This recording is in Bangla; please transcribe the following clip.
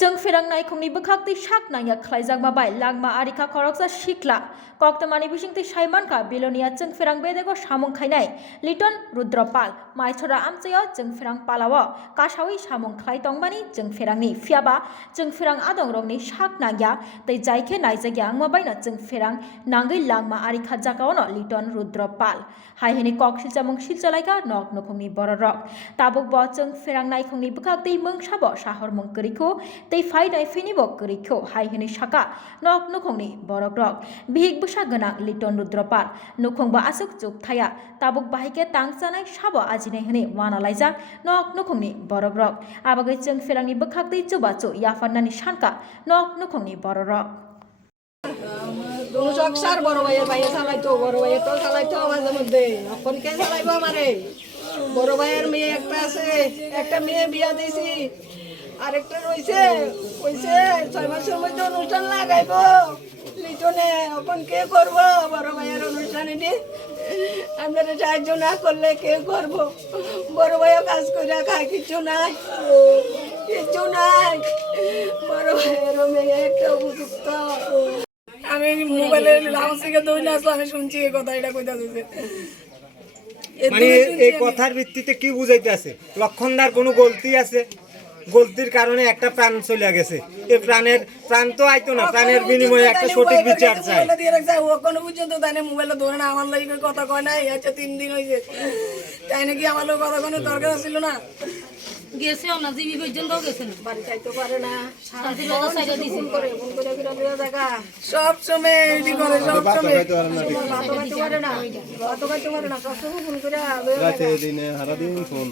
जों फेरांनाय खुंनि बखाक्ति साकनाया खलाइजाक माबाय लागमा आरिखा खरकसा सिखला कक्तमानि बिसिंति साइमानका बिलोनिया जों फेरां बेदेगो सामुं खाइनाय लिटन रुद्रपाल माइथरा आमचयो जों फेरां पालाव कासावि सामुं खलाइ तंबानि जों फेरांनि फियाबा जों फेरां आदं रंनि साकनाया तै जायखे नाइजागिया आंमाबायनो जों फेरां नांगै लागमा आरिखा जागावनो लिटन रुद्रपाल हाइहेनि कक सिलचामुं सिलचलाइका नक नखुंनि बररक ताबुक ब जों फेरां नायखुंनि बखाक्ति मंगसाबो साहर मंगकरिखौ तै फाइनाय फिनिबो करिखौ हाइहेनि साका नक नखुंनि बररक बिहिक बुसा गोनां लिटन रुद्रपाल नखुंबो आसुक जुगथाया ताबुक बाहायके तांजानाय साबो आजिनाय हने वानालाइजा नक नखुंनि बररक आबागै जों फेरांनि बखाक्ति जुबाचु याफाननानि सानका नक नखुंनि बररक সংসার বড় ভাইয়ের ভাইয়ে চালাইতো বড় ভাইয়ের তো চালাইতো মাঝে মধ্যে এখন কে চালাইবো আমারে বড় ভাইয়ের মেয়ে একটা আছে একটা মেয়ে বিয়া দিয়েছি আরেকটা রয়েছে কইছে 6 মাসের মধ্যে অনুষ্ঠান লাগাইবো লিটনে এখন কে করব বড় ভাইয়ের অনুষ্ঠানে নি আমাদের সাহায্য না করলে কে করব বড় ভাইও কাজ করে খায় কিছু নাই বড় ভাইয়ের মেয়ে একটা উপযুক্ত আমি মোবাইলে লাউড থেকে দই না আমি শুনছি এই কথা এটা কইতা দিছে মানে এই কথার ভিত্তিতে কি বুঝাইতে আছে লক্ষণদার কোনো গলতি আছে গলতির কারণে একটা প্রাণ চলে গেছে এই প্রাণ তো আইতো না প্রাণের বিনিময়ে একটা সঠিক বিচার চাই ও কোনো পর্যন্ত তাইনে মোবাইলে ধরে না আমার লাগি কথা কয় নাই আচ্ছা 3 দিন হইছে তাই নাকি আমার লোক কথা কোনো দরকার ছিল না গেছে না জিবি পর্যন্ত গেছে না বাড়ি যাইতে পারে না শান্তি কথা সাইডে দিছি ফোন করে বিরা জায়গা সব সময় এডি করে সব সময় বাতো পারে না সব সময় ফোন করে রাতে দিনে সারা দিন ফোন